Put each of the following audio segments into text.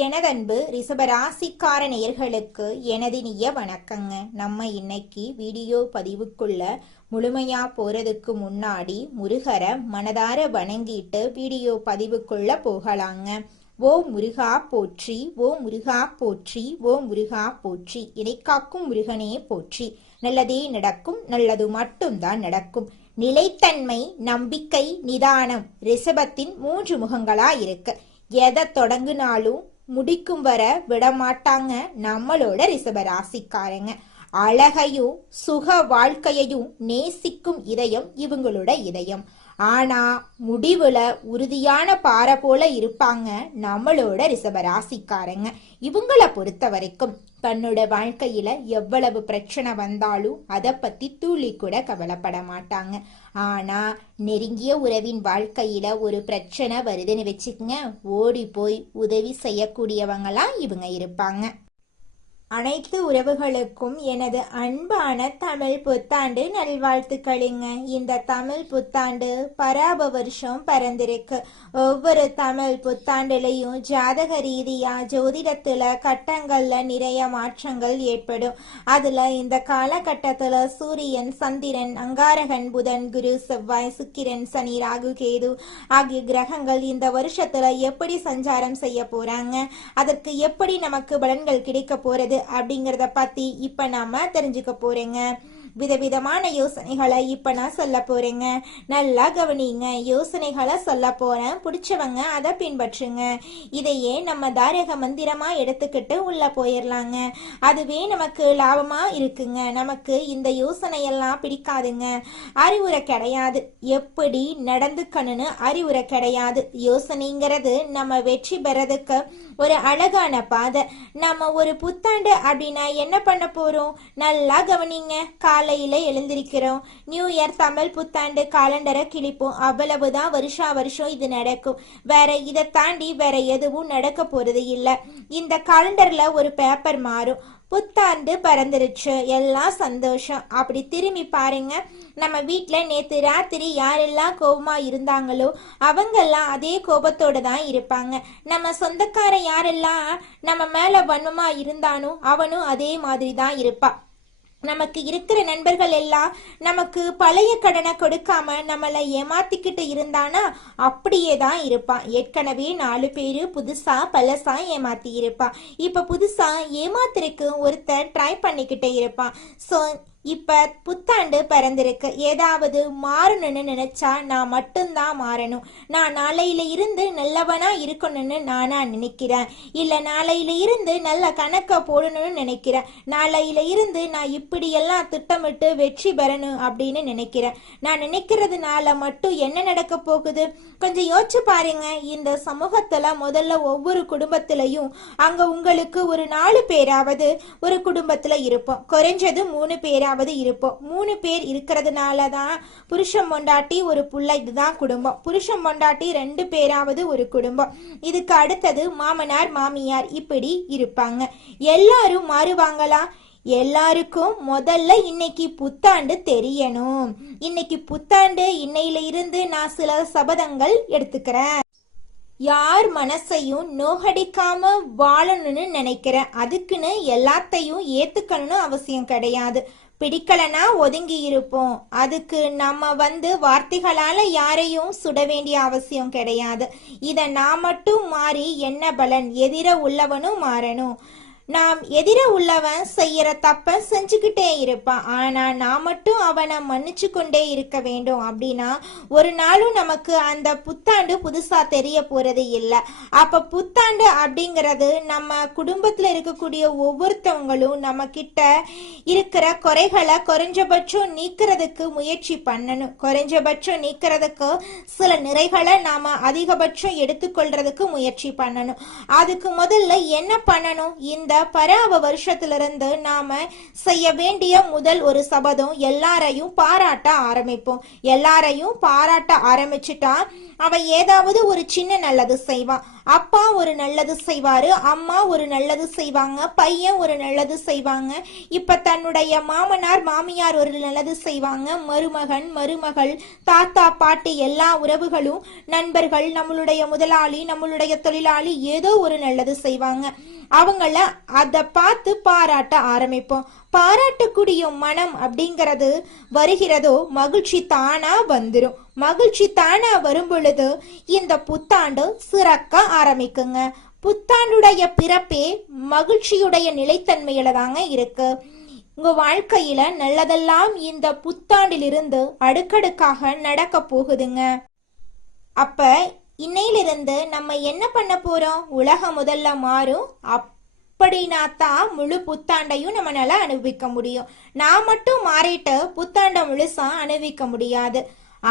எனதன்பு ரிஷபராசிக்கார நேயர்களுக்கு எனதினிய வணக்கங்க. நம்ம இன்னைக்கு வீடியோ பதிவுக்குள்ள முழுமையா போறதுக்கு முன்னாடி முருகரை மனதார வணங்கிட்டு வீடியோ பதிவுக்குள்ள போகலாங்க. ஓ முருகா போற்றி, ஓ முருகா போற்றி, ஓ முருகா போற்றி, இறைக்காக்கும் முருகனே போற்றி. நல்லதே நடக்கும், நல்லது மட்டும்தான் நடக்கும். நிலைத்தன்மை, நம்பிக்கை, நிதானம் ரிஷபத்தின் 3 முகங்களா இருக்கு. எதை தொடங்குனாலும் முடிக்கும் வர விடமாட்டாங்க நம்மளோட ரிஷபராசிக்காரங்க. அழகையும் சுக வாழ்க்கையையும் நேசிக்கும் இதயம் இவங்களோட இதயம். ஆனா முடிவுல உறுதியான பாறை போல இருப்பாங்க நம்மளோட ரிஷபராசிக்காரங்க. இவங்கள பொறுத்த வரைக்கும் தன்னோட வாழ்க்கையில எவ்வளவு பிரச்சனை வந்தாலும் அதை பத்தி துளி கூட கவலைப்பட மாட்டாங்க. ஆனா நெருங்கிய உறவின் வாழ்க்கையில ஒரு பிரச்சனை வருதுன்னு வச்சுக்கங்க, ஓடி போய் உதவி செய்யக்கூடியவங்களா இவங்க இருப்பாங்க. அனைத்து உறவுகளுக்கும் எனது அன்பான தமிழ் புத்தாண்டு நல்வாழ்த்துக்களுங்க. இந்த தமிழ் புத்தாண்டு பராப வருஷம் பிறந்திருக்கு. ஒவ்வொரு தமிழ் புத்தாண்டுலையும் ஜாதக ரீதியா ஜோதிடத்துல கட்டங்கள்ல நிறைய மாற்றங்கள் ஏற்படும். அதுல இந்த காலகட்டத்துல சூரியன், சந்திரன், அங்காரகன், புதன், குரு, செவ்வாய், சுக்கிரன், சனி, ராகு, கேது ஆகிய கிரகங்கள் இந்த வருஷத்துல எப்படி சஞ்சாரம் செய்ய போறாங்க, அதற்கு எப்படி நமக்கு பலன்கள் கிடைக்க போறது அப்படிங்கறத பத்தி இப்ப நாம தெரிஞ்சுக்க போறேங்க. விதவிதமான யோசனைகளை இப்ப நான் சொல்ல போறேங்க. நல்லா கவனிங்க. யோசனைகளை சொல்ல போறேன், பிடிச்சவங்க அதை பின்பற்றுங்க. இதையே நம்ம தாரக மந்திரமா எடுத்துக்கிட்டு உள்ள போயிடலாங்க. அதுவே நமக்கு லாபமா இருக்குங்க. நமக்கு இந்த யோசனையெல்லாம் பிடிக்காதுங்க. அறிவுரை கிடையாது, எப்படி நடந்துக்கணும்னு அறிவுரை கிடையாது. யோசனைங்கிறது நம்ம வெற்றி பெறதுக்கு ஒரு அழகான பாதை. நம்ம ஒரு புத்தாண்டு அப்படின்னா என்ன பண்ண போறோம்? நல்லா கவனிங்க. காலையில எழுந்திருக்கிறோம், நியூ இயர் தமிழ் புத்தாண்டு காலண்டரை கிழிப்போம். அவ்வளவுதான். வருஷா வருஷம் இது நடக்கும். வேற இதை தாண்டி வேற எதுவும் நடக்க போறது இல்லை. இந்த காலண்டர்ல ஒரு பேப்பர் மாறும். புத்தாண்டு பறந்துருச்சு, எல்லாம் சந்தோஷம். அப்படி திரும்பி பாருங்க, நம்ம வீட்டுல நேத்து ராத்திரி யாரெல்லாம் கோபமா இருந்தாங்களோ அவங்கெல்லாம் அதே கோபத்தோட தான் இருப்பாங்க. நம்ம சொந்தக்கார யாரெல்லாம் நம்ம மேல வன்மமா இருந்தானோ அவனும் அதே மாதிரி தான் இருப்பான். நமக்கு இருக்கிற நண்பர்கள் எல்லாம் நமக்கு பழைய கடனை கொடுக்காம நம்மளை ஏமாத்திக்கிட்டு இருந்தானா அப்படியே தான் இருப்பான். ஏற்கனவே 4 பேரு புதுசா பழசா ஏமாத்தி இருப்பான். இப்ப புதுசா ஏமாத்திருக்கு ஒருத்தர் ட்ரை பண்ணிக்கிட்டே இருப்பான். ஸோ இப்ப புத்தாண்டு பிறந்திருக்கு. ஏதாவது மாறணும்னு நினைச்சா நான் மட்டும்தான் மாறணும். நான் நாளையில இருந்து நல்லவனா இருக்கணும்னு நானா நினைக்கிறேன். இல்ல நாளையில இருந்து நல்ல கணக்க போடணும்னு நினைக்கிறேன். நாளையில இருந்து நான் இப்படியெல்லாம் திட்டமிட்டு வெற்றி பெறணும் அப்படின்னு நினைக்கிறேன். நான் நினைக்கிறதுனால மட்டும் என்ன நடக்க போகுது? கொஞ்சம் யோசிச்சு பாருங்க. இந்த சமூகத்துல முதல்ல ஒவ்வொரு குடும்பத்திலையும் அங்க உங்களுக்கு ஒரு 4 பேராவது ஒரு குடும்பத்துல இருப்போம். குறைஞ்சது 3 பேராவது இருப்போம். 3 பேர் இருக்கிறதுனாலதான் புருஷன் பொண்டாட்டி ஒரு புள்ள, இதுதான் குடும்பம். புருஷன் பொண்டாட்டி 2 பேராவது ஒரு குடும்பம். இதுக்கு அடுத்தது மாமனார் மாமியார், இப்படி இருப்பாங்க. எல்லாரும் மாறுவாங்களா? எல்லாருக்கும் முதல்ல இன்னைக்கு புத்தாண்டு தெரியணும். இன்னைக்கு புத்தாண்டு, இன்னையில இருந்து நான் சில சபதங்கள் எடுத்துக்கிறேன். யார் மனசையும் நோகடிக்காம வாழணும்னு நினைக்கிறேன். அதுக்குன்னு எல்லாத்தையும் ஏத்துக்கணும்னு அவசியம் கிடையாது. பிடிக்கலனா ஒதுங்கி இருப்போம். அதுக்கு நம்ம வார்த்தைகளால யாரையும் சுட வேண்டிய அவசியம் கிடையாது. இத நான் மட்டும் மாறி என்ன பலன்? எதிர உள்ளவனும் மாறணும். நாம் எதிர உள்ளவன் செய்யற தப்ப செஞ்சுக்கிட்டே இருப்பான். ஆனா நான் மட்டும் அவனை மன்னிச்சு கொண்டே இருக்க வேண்டும். அப்படின்னா ஒரு நாளும் நமக்கு அந்த புத்தாண்டு புதுசா தெரிய போறது இல்லை. அப்ப புத்தாண்டு அப்படிங்கிறது நம்ம குடும்பத்துல இருக்கக்கூடிய ஒவ்வொருத்தவங்களும் நம்ம கிட்ட இருக்கிற குறைகளை குறைஞ்சபட்சம் நீக்கிறதுக்கு முயற்சி பண்ணணும். குறைஞ்சபட்சம் நீக்கிறதுக்கு சில நிறைகளை நாம அதிகபட்சம் எடுத்துக்கொள்றதுக்கு முயற்சி பண்ணணும். அதுக்கு முதல்ல என்ன பண்ணணும்? இந்த இந்த பராவ வருஷத்திலிருந்து நாம செய்ய வேண்டிய முதல் ஒரு சபதம், எல்லாரையும் பாராட்ட ஆரம்பிப்போம். எல்லாரையும் பாராட்ட ஆரம்பிச்சுட்டா அவன் ஏதாவது ஒரு சின்ன நல்லது செய்வான். அப்பா ஒரு நல்லது செய்வாரு, அம்மா ஒரு நல்லது செய்வாங்க, பையன் ஒரு நல்லது செய்வாங்க, இப்ப தன்னுடைய மாமனார் மாமியார் ஒரு நல்லது செய்வாங்க, மருமகன் மருமகள் தாத்தா பாட்டி எல்லா உறவுகளும் நண்பர்கள் நம்மளுடைய முதலாளி நம்மளுடைய தொழிலாளி ஏதோ ஒரு நல்லது செய்வாங்க. அவங்கள அதை பார்த்து பாராட்ட ஆரம்பிப்போம். பாராட்டக்கூடிய மனம் அப்படிங்கிறது வருகிறதோ மகிழ்ச்சி தானா வந்துடும். மகிழ்ச்சி தானா வரும் பொழுது இந்த புத்தாண்டு சிறக்க ஆரம்பிக்குங்க. புத்தாண்டுடைய பிறப்பே மகிழ்ச்சியுடைய நிலைத்தன்மையில தாங்க இருக்கு. உங்க வாழ்க்கையில நல்லதெல்லாம் இந்த புத்தாண்டிலிருந்து அடுக்கடுக்காக நடக்க போகுதுங்க. அப்ப இன்னையிலிருந்து நம்ம என்ன பண்ண போறோம்? உலகம் முதல்ல மாறும். அப்படின்னா தான் முழு புத்தாண்டையும் நம்மளால அனுபவிக்க முடியும். நான் மட்டும் மாறிட்டு புத்தாண்டை முழுசா அனுபவிக்க முடியாது.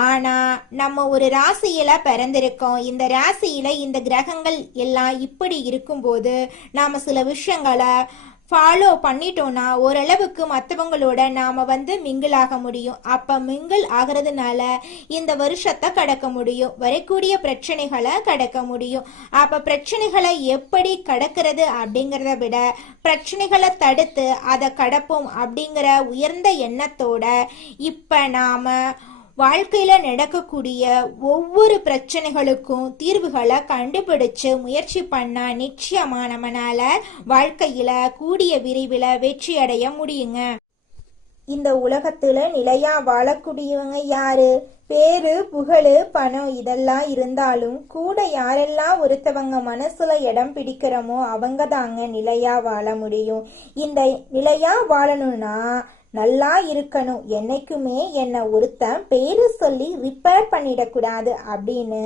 ஆனா நம்ம ஒரு ராசியில பிறந்திருக்கோம். இந்த ராசியில இந்த கிரகங்கள் எல்லாம் இப்படி இருக்கும்போது நாம சில விஷயங்களை ஃபாலோ பண்ணிட்டோம்னா ஓரளவுக்கு மற்றவங்களோட நாம மிங்கிள் ஆக முடியும். அப்ப மிங்கிள் ஆகிறதுனால இந்த வருஷத்தை கடக்க முடியும், வரக்கூடிய பிரச்சனைகளை கடக்க முடியும். அப்ப பிரச்சனைகளை எப்படி கடக்கிறது அப்படிங்கிறத விட பிரச்சனைகளை தடுத்து அதை கடப்போம் அப்படிங்கிற உயர்ந்த எண்ணத்தோட இப்ப நாம வாழ்க்கையில நடக்கக்கூடிய ஒவ்வொரு பிரச்சனைகளுக்கும் தீர்வுகளை கண்டுபிடிச்சு முயற்சி பண்ணா நிச்சயமா நம்மனால வாழ்க்கையில கூடிய விரைவில் வெற்றி அடைய முடியுங்க. இந்த உலகத்துல நிலையா வாழக்கூடியவங்க யாரு? பேரு புகழு பணம் இதெல்லாம் இருந்தாலும் கூட யாரெல்லாம் ஒருத்தவங்க மனசுல இடம் பிடிக்கிறோமோ அவங்க தாங்க நிலையா வாழ முடியும். இந்த நிலையா வாழணும்னா நல்லா இருக்கணும். என்னைக்குமே என்னை ஒருத்தன் பேரு சொல்லி ரிப்பேர் பண்ணிடக்கூடாது அப்படின்னு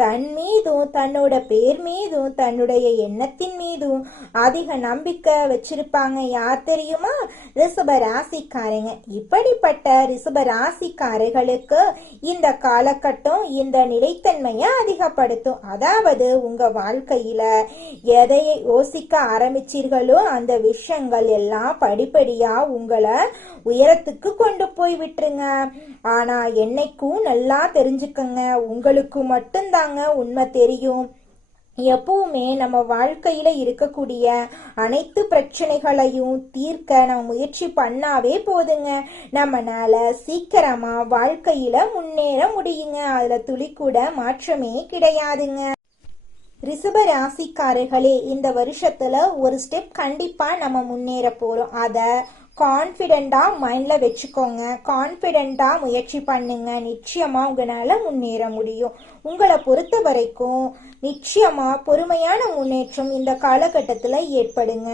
தன் மீதும் தன்னோட பேர் மீதும் தன்னுடைய எண்ணத்தின் மீதும் அதிக நம்பிக்கை வச்சிருப்பாங்க. யார் தெரியுமா? ரிஷப ராசிக்காரங்க. இப்படிப்பட்ட ரிஷப ராசிக்காரர்களுக்கு இந்த காலகட்டம் இந்த நிலைத்தன்மையை அதிகப்படுத்தும். அதாவது உங்க வாழ்க்கையில எதை யோசிக்க ஆரம்பிச்சீர்களோ அந்த விஷயங்கள் எல்லாம் படிப்படியா உங்களை உயரத்துக்கு கொண்டு போய் விட்டுருங்க. ஆனா என்னைக்கும் நல்லா தெரிஞ்சுக்கங்க, உங்களுக்கு மட்டும்தாங்க உண்மை தெரியும். எப்பவுமே நம்ம வாழ்க்கையில இருக்கக்கூடிய அனைத்து பிரச்சனைகளையும் தீர்க்க நம்ம முயற்சி பண்ணாவே போதுங்க. நம்மனால சீக்கிரமா வாழ்க்கையில முன்னேற முடியுங்க. அதுல துளி கூட மாற்றமே கிடையாதுங்க. ரிஷப ராசிக்காரர்களே, இந்த வருஷத்துல ஒரு ஸ்டெப் கண்டிப்பா நம்ம முன்னேற போறோம். அத கான்ஃபிடென்ட்டா மைண்ட்ல வச்சுக்கோங்க. கான்ஃபிடென்ட்டா முயற்சி பண்ணுங்க. நிச்சயமா உங்களால முன்னேற முடியும். உங்களை பொறுத்த வரைக்கும் நிச்சயமா பொறுமையான முன்னேற்றம் இந்த காலகட்டத்துல ஏற்படுங்க.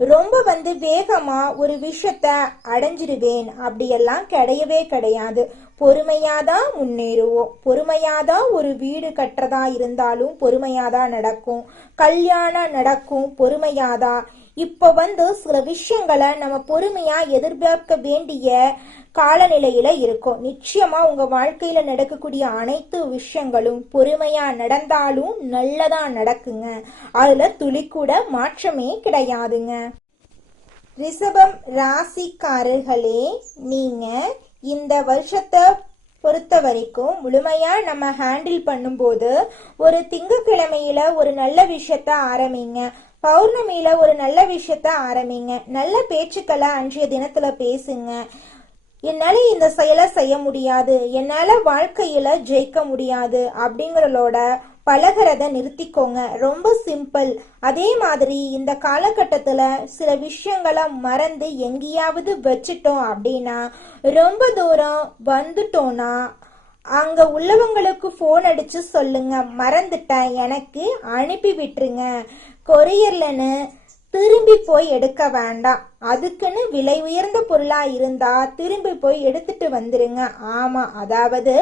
ரொம்ப வேகமா ஒரு விஷயத்த அடைஞ்சிருவேன் அப்படியெல்லாம் கிடையவே கிடையாது. பொறுமையாதான் முன்னேறுவோம். பொறுமையாதான் ஒரு வீடு கட்டுறதா இருந்தாலும் பொறுமையாதான் நடக்கும். கல்யாணம் நடக்கும் பொறுமையாதான். இப்ப சில விஷயங்களை நம்ம பொறுமையா எதிர்பார்க்க வேண்டிய காலநிலையில இருக்கும். நிச்சயமா உங்க வாழ்க்கையில நடக்கக்கூடிய அனைத்து விஷயங்களும் பொறுமையா நடந்தாலும் நல்லதா நடக்குங்க. அதுல துளி கூட மாற்றமே கிடையாதுங்க. ரிஷபம் ராசிக்காரர்களே, நீங்க இந்த வருஷத்தை பொறுத்த வரைக்கும் முழுமையா நம்ம ஹேண்டில் பண்ணும்போது ஒரு திங்கக்கிழமையில ஒரு நல்ல விஷயத்த ஆரம்பிங்க. பௌர்ணமியில ஒரு நல்ல விஷயத்த ஆரம்பிங்க. நல்ல பேச்சுக்களை அன்றைய தினத்துல பேசுங்க. என்னால இந்த செயலை செய்ய முடியாது, என்னால வாழ்க்கையில ஜெயிக்க முடியாது அப்படிங்கிறதோட பழகிறத நிறுத்திக்கோங்க. ரொம்ப சிம்பிள். அதே மாதிரி இந்த காலகட்டத்துல சில விஷயங்களை மறந்து எங்கேயாவது வச்சுட்டோம் அப்படின்னா, ரொம்ப தூரம் வந்துட்டோம்னா அங்க உள்ளவங்களுக்கு போன் அடிச்சு சொல்லுங்க, மறந்துட்டேன், எனக்கு அனுப்பி விட்டுருங்க. கொரியர்லன்னு திரும்பி போய் எடுக்க வேண்டாம். அதுக்குன்னு விலை உயர்ந்த பொருளா இருந்தா திரும்பி போய் எடுத்துட்டு வந்துருங்க. ஆமா, அதாவது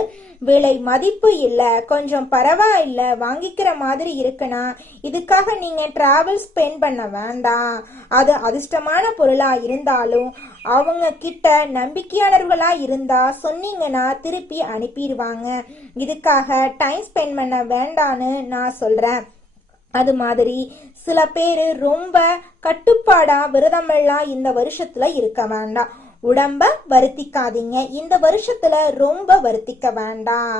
விலை மதிப்பு இல்ல, கொஞ்சம் பரவாயில்ல, வாங்கிக்கிற மாதிரி இருக்குன்னா இதுக்காக நீங்க டிராவல் ஸ்பெண்ட் பண்ண வேண்டாம். அது அதிர்ஷ்டமான பொருளா இருந்தாலும் அவங்க கிட்ட நம்பிக்கையாளர்களா இருந்தா சொன்னீங்கன்னா திருப்பி அனுப்பிடுவாங்க. இதுக்காக டைம் ஸ்பெண்ட் பண்ண வேண்டான்னு நான் சொல்றேன். அது மாதிரி சில பேரு ரொம்ப கட்டுப்பாடா விரதமெல்லாம் இந்த வருஷத்துல இருக்க வேண்டாம். உடம்ப வருத்திக்காதீங்க. இந்த வருஷத்துல ரொம்ப வருத்திக்க வேண்டாம்.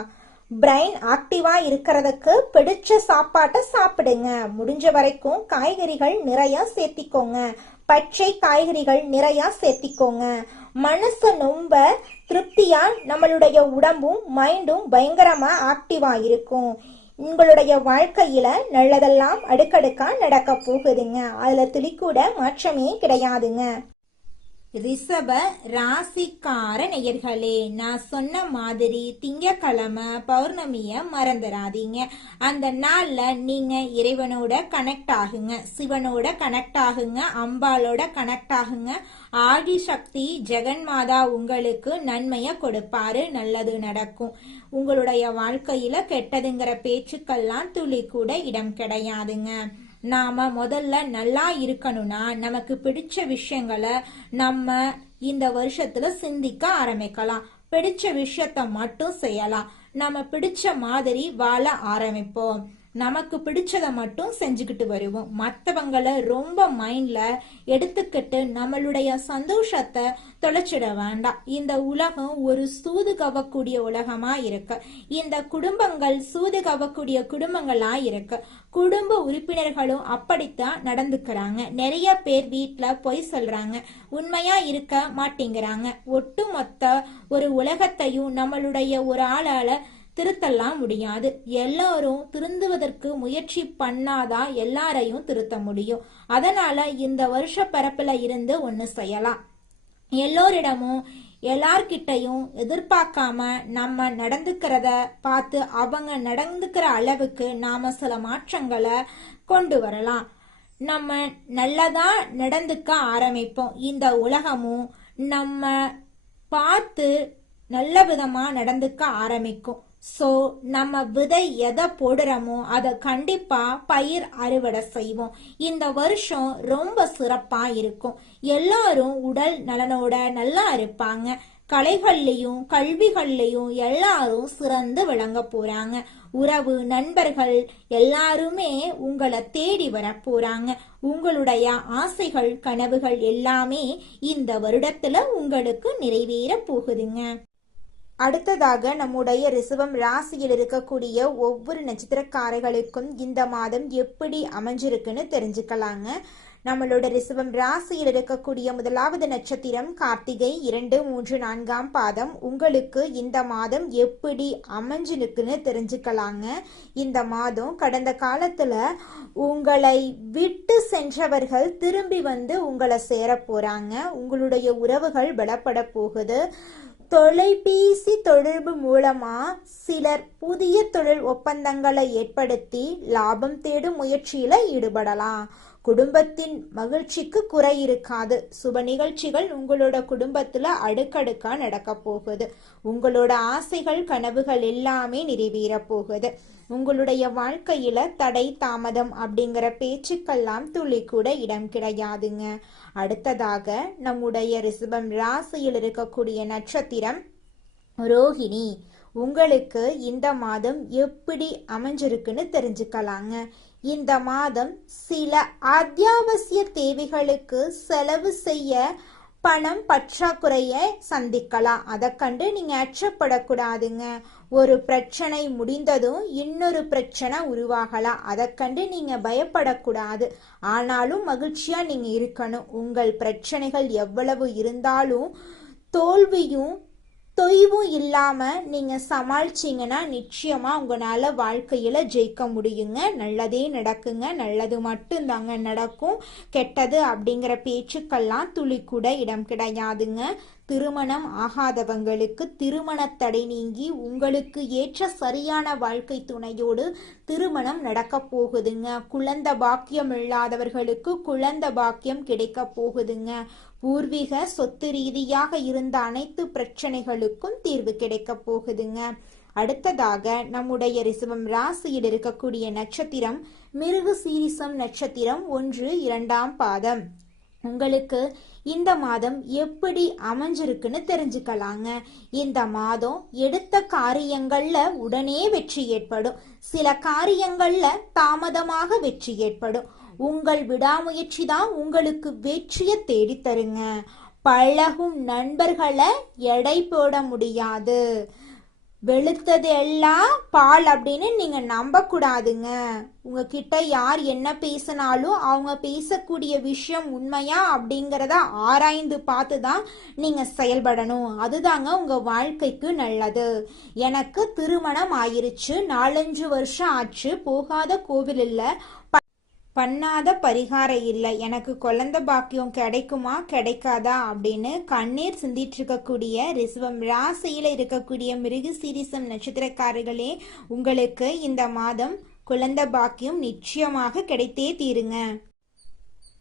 பிரெயின் ஆக்டிவா இருக்கிறதுக்கு பிடிச்ச சாப்பாட்டை சாப்பிடுங்க. முடிஞ்ச வரைக்கும் காய்கறிகள் நிறைய சேர்த்திக்கோங்க. பச்சை காய்கறிகள் நிறைய சேர்த்திக்கோங்க. மனசு ரொம்ப திருப்தியா நம்மளுடைய உடம்பும் மைண்டும் பயங்கரமா ஆக்டிவா இருக்கும். உங்களுடைய வாழ்க்கையில நல்லதெல்லாம் அடுக்கடுக்கா நடக்க போகுதுங்க. அதுல துளிக்கூட மாற்றமே கிடையாதுங்க. ரிஷப ராசிக்கார நேயர்களே, நான் சொன்ன மாதிரி திங்கக்கிழமை பௌர்ணமிய மறந்துடாதீங்க. அந்த நாள்ல நீங்க இறைவனோட கனெக்ட் ஆகுங்க, சிவனோட கனெக்ட் ஆகுங்க, அம்பாலோட கனெக்ட் ஆகுங்க. ஆதி சக்தி ஜெகன்மாதா உங்களுக்கு நன்மைய கொடுப்பாரு, நல்லது நடக்கும். உங்களுடைய வாழ்க்கையில கெட்டதுங்கிற பேச்சுக்கெல்லாம் துளி கூட இடம் கிடையாதுங்க. நாம முதல்ல நல்லா இருக்கணும்னா நமக்கு பிடிச்ச விஷயங்களை நம்ம இந்த வருஷத்துல சிந்திக்க ஆரம்பிக்கலாம். பிடிச்ச விஷயத்த மட்டும் செய்யலாம். நம்ம பிடிச்ச மாதிரி வாழ ஆரம்பிப்போம். நமக்கு பிடிச்சதை மட்டும் செஞ்சுக்கிட்டு வருவோம். மற்றவங்களை ரொம்ப மைண்ட்ல எடுத்துக்கிட்டு நம்மளுடைய சந்தோஷத்தை தொலைச்சிட வேண்டாம். இந்த உலகம் ஒரு சூது கவக்கூடிய உலகமா இருக்கு. இந்த குடும்பங்கள் சூது கவக்கூடிய குடும்பங்களா இருக்கு. குடும்ப உறுப்பினர்களும் அப்படித்தான் நடந்துக்கிறாங்க. நிறைய பேர் வீட்டுல பொய் சொல்றாங்க, உண்மையா இருக்க மாட்டேங்கிறாங்க. ஒட்டுமொத்த ஒரு உலகத்தையும் நம்மளுடைய ஒரு ஆளால திருத்தலாம் முடியாது. எல்லாரும் திருந்துவதற்கு முயற்சி பண்ணாதான் எல்லாரையும் திருத்த முடியும். அதனால இந்த வருஷ பரப்புல இருந்து ஒண்ணு செய்யலாம். எல்லோரிடமும் எல்லார்கிட்டையும் எதிர்பார்க்காம நம்ம நடந்துக்கிறத பார்த்து அவங்க நடந்துக்கிற அளவுக்கு நாம சில மாற்றங்களை கொண்டு வரலாம். நம்ம நல்லதா நடந்துக்க ஆரம்பிப்போம். இந்த உலகமும் நம்ம பார்த்து நல்ல விதமா நடந்துக்க ஆரம்பிக்கும். சோ நம்ம விதை எதை போடுறோமோ அதை கண்டிப்பா பயிர் அறுவடை செய்வோம். இந்த வருஷம் ரொம்ப சிறப்பா இருக்கும். எல்லாரும் உடல் நலனோட நல்லா இருப்பாங்க. கலைகள்லையும் கல்விகள்லையும் எல்லாரும் சிறந்து விளங்க போறாங்க. உறவு நண்பர்கள் எல்லாருமே உங்களை தேடி வர போறாங்க. உங்களுடைய ஆசைகள் கனவுகள் எல்லாமே இந்த வருடத்துல உங்களுக்கு நிறைவேற போகுதுங்க. அடுத்ததாக நம்முடைய ரிஷபம் ராசியில் இருக்கக்கூடிய ஒவ்வொரு நட்சத்திரக்காரர்களுக்கும் இந்த மாதம் எப்படி அமைஞ்சிருக்குன்னு தெரிஞ்சுக்கலாங்க. நம்மளோட ரிஷபம் ராசியில் இருக்கக்கூடிய முதலாவது நட்சத்திரம் கார்த்திகை 2, 3, 4ஆம் பாதம். உங்களுக்கு இந்த மாதம் எப்படி அமைஞ்சிருக்குன்னு தெரிஞ்சுக்கலாங்க. இந்த மாதம் கடந்த காலத்துல உங்களை விட்டு சென்றவர்கள் திரும்பி வந்து உங்களை சேர போறாங்க. உங்களுடைய உறவுகள் பலப்பட போகுது. தொலைபேசி தொடர்பு மூலமா சிலர் புதிய தொழில் ஒப்பந்தங்களை ஏற்படுத்தி லாபம் தேடும் முயற்சியில ஈடுபடலாம். குடும்பத்தின் மகிழ்ச்சிக்கு குறை இருக்காது. சுப நிகழ்ச்சிகள் உங்களோட குடும்பத்துல அடுக்கடுக்கா நடக்க போகுது. உங்களோட ஆசைகள் கனவுகள் எல்லாமே நிறைவேற போகுது. உங்களுடைய வாழ்க்கையில தடை தாமதம் அப்படிங்கிற பேச்சுக்கெல்லாம் துளி கூட இடம் கிடையாதுங்க. அடுத்ததாக நம்முடைய ரிஷபம் ராசியில் இருக்கக்கூடிய நட்சத்திரம் ரோஹிணி. உங்களுக்கு இந்த மாதம் எப்படி அமைஞ்சிருக்குன்னு தெரிஞ்சுக்கலாங்க. இந்த மாதம் சில அத்தியாவசிய தேவைகளுக்கு செலவு செய்ய பணம் பற்றாக்குறைய சந்திக்கலாம். அதை கண்டு நீங்க அச்சப்படக்கூடாதுங்க. ஒரு பிரச்சனை முடிந்ததும் இன்னொரு பிரச்சனை உருவாகலாம். அதை கண்டு நீங்க பயப்படக்கூடாது. ஆனாலும் மகிழ்ச்சியா நீங்க இருக்கணும். உங்கள் பிரச்சனைகள் எவ்வளவு இருந்தாலும் தோல்வியும் தொய்வும் இல்லாம நீங்க சமாளிச்சீங்கன்னா நிச்சயமா உங்களால வாழ்க்கையில ஜெயிக்க முடியுங்க. நல்லதே நடக்குங்க. நல்லது மட்டும் தாங்க நடக்கும். கெட்டது அப்படிங்கிற பேச்சுக்கெல்லாம் துளி கூட இடம் கிடையாதுங்க. திருமணம் ஆகாதவங்களுக்கு திருமண தடை நீங்கி உங்களுக்கு ஏற்ற சரியான வாழ்க்கை துணையோடு திருமணம் நடக்க போகுதுங்க. குழந்தை பாக்கியம் இல்லாதவர்களுக்கு குழந்தை பாக்கியம் கிடைக்க போகுதுங்க. பூர்வீக சொத்து ரீதியாக இருந்த அனைத்து பிரச்சனைகளுக்கும் தீர்வு கிடைக்க போகுதுங்க. அடுத்ததாக நம்முடைய ரிஷபம் ராசியில் இருக்கக்கூடிய நட்சத்திரம் மிருக சீரிசம் நட்சத்திரம் 1, 2ஆம் பாதம். உங்களுக்கு இந்த மாதம் எப்படி அமைஞ்சிருக்குன்னு தெரிஞ்சுக்கலாங்க. இந்த மாதம் எடுத்த காரியங்கள்ல உடனே வெற்றி ஏற்படும். சில காரியங்கள்ல தாமதமாக வெற்றி ஏற்படும். உங்கள் விடாமுயற்சி தான் உங்களுக்கு வெற்றியை தேடித்தருங்க. பழகும் நண்பர்களை எடை போட முடியாது. வெளுத்தது எல்லாம் பால் அப்படின்னு நீங்க நம்ப கூடாதுங்க. உங்ககிட்ட யார் என்ன பேசினாலும் அவங்க பேசக்கூடிய விஷயம் உண்மையா அப்படிங்கிறத ஆராய்ந்து பார்த்து தான் நீங்க செயல்படணும். அதுதாங்க உங்க வாழ்க்கைக்கு நல்லது. எனக்கு திருமணம் ஆயிருச்சு, 4-5 வருஷம் ஆச்சு, போகாத கோவில் இல்ல, பண்ணாத பரிகாரம் இல்லை, எனக்கு குழந்தை பாக்கியம் கிடைக்குமா கிடைக்காதா அப்படின்னு கண்ணீர் சிந்திட்டு இருக்கக்கூடிய ரிஷபம் ராசியில இருக்கக்கூடிய மிருகசீரிஷம் நட்சத்திரக்காரர்களே, உங்களுக்கு இந்த மாதம் குழந்தை பாக்கியம் நிச்சயமாக கிடைத்தே தீருங்க.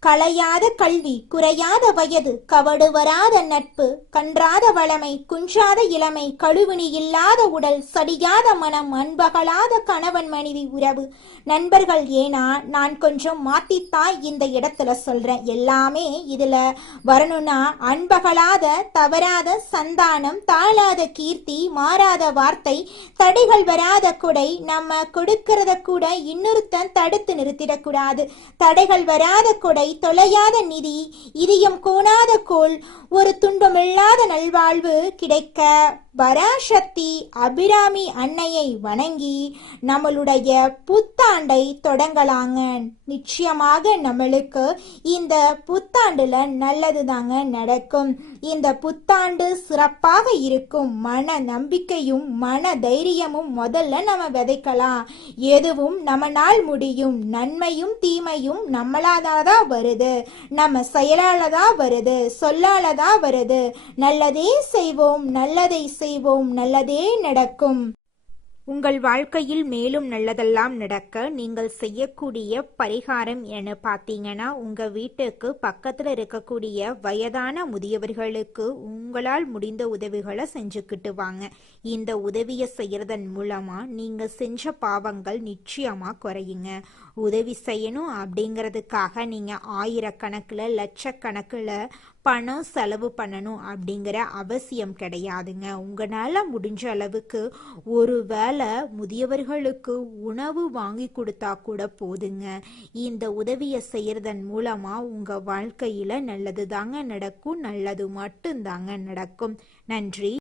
களையாத கல்வி, குறையாத வயது, கவடு வராத நட்பு, கன்றாத வளமை, குன்றாத இளமை, கழுவினி இல்லாத உடல், சடியாத மனம், அன்பகலாத கணவன் மனைவி உறவு, நண்பர்கள். ஏன்னா நான் கொஞ்சம் மாத்தித்தான் இந்த இடத்துல சொல்றேன். எல்லாமே இதுல வரணும்னா அன்பகலாத தவறாத சந்தானம், தாழாத கீர்த்தி, மாறாத வார்த்தை, தடைகள் வராத கொடை, நம்ம கொடுக்கறத கூட இன்னொருத்தன் தடுத்து நிறுத்திடக்கூடாது. தடைகள் வராத கொடை, தொலையாத நிதி, இதயம் கோணாத கோல், ஒரு துன்பமில்லாத நல்வாழ்வு கிடைக்க பராசக்தி அபிராமி அன்னையை வணங்கி நம்மளுடைய புத்தாண்டை தொடங்கலாங்க. நிச்சயமாக நம்மளுக்கு இந்த புத்தாண்டுல நல்லது தாங்க நடக்கும். இந்த புத்தாண்டு சிறப்பாக இருக்கும். மன நம்பிக்கையும் மன தைரியமும் முதல்ல நம்ம விதைக்கலாம். எதுவும் நம்மளால் முடியும். நன்மையும் தீமையும் நம்மளாதான் வருது, நம்ம செயலாலதான் வருது, சொல்லாலதான் வருது. நல்லதே செய்வோம், நல்லதை செய்வோம், நல்லதே நடக்கும். உங்கள் வாழ்க்கையில் மேலும் நல்லதெல்லாம் நடக்க நீங்கள் செய்யக்கூடிய பரிகாரம் என பார்த்தீங்கன்னா, உங்க வீட்டுக்கு பக்கத்துல இருக்கக்கூடிய வயதான முதியவர்களுக்கு உங்களால் முடிந்த உதவிகளை செஞ்சுக்கிட்டு வாங்க. இந்த உதவியை செய்யறதன் மூலமா நீங்க செஞ்ச பாவங்கள் நிச்சயமா குறையுங்க. உதவி செய்யணும் அப்படிங்கிறதுக்காக நீங்க ஆயிரக்கணக்கில் லட்சக்கணக்கில் பணம் செலவு பண்ணணும் அப்படிங்கிற அவசியம் கிடையாதுங்க. உங்களால் முடிஞ்ச அளவுக்கு ஒரு வேளை முதியவர்களுக்கு உணவு வாங்கி கொடுத்தா கூட போதுங்க. இந்த உதவியை செய்யறதன் மூலமா உங்க வாழ்க்கையில நல்லது தாங்க நடக்கும், நல்லது மட்டும்தாங்க நடக்கும். நன்றி.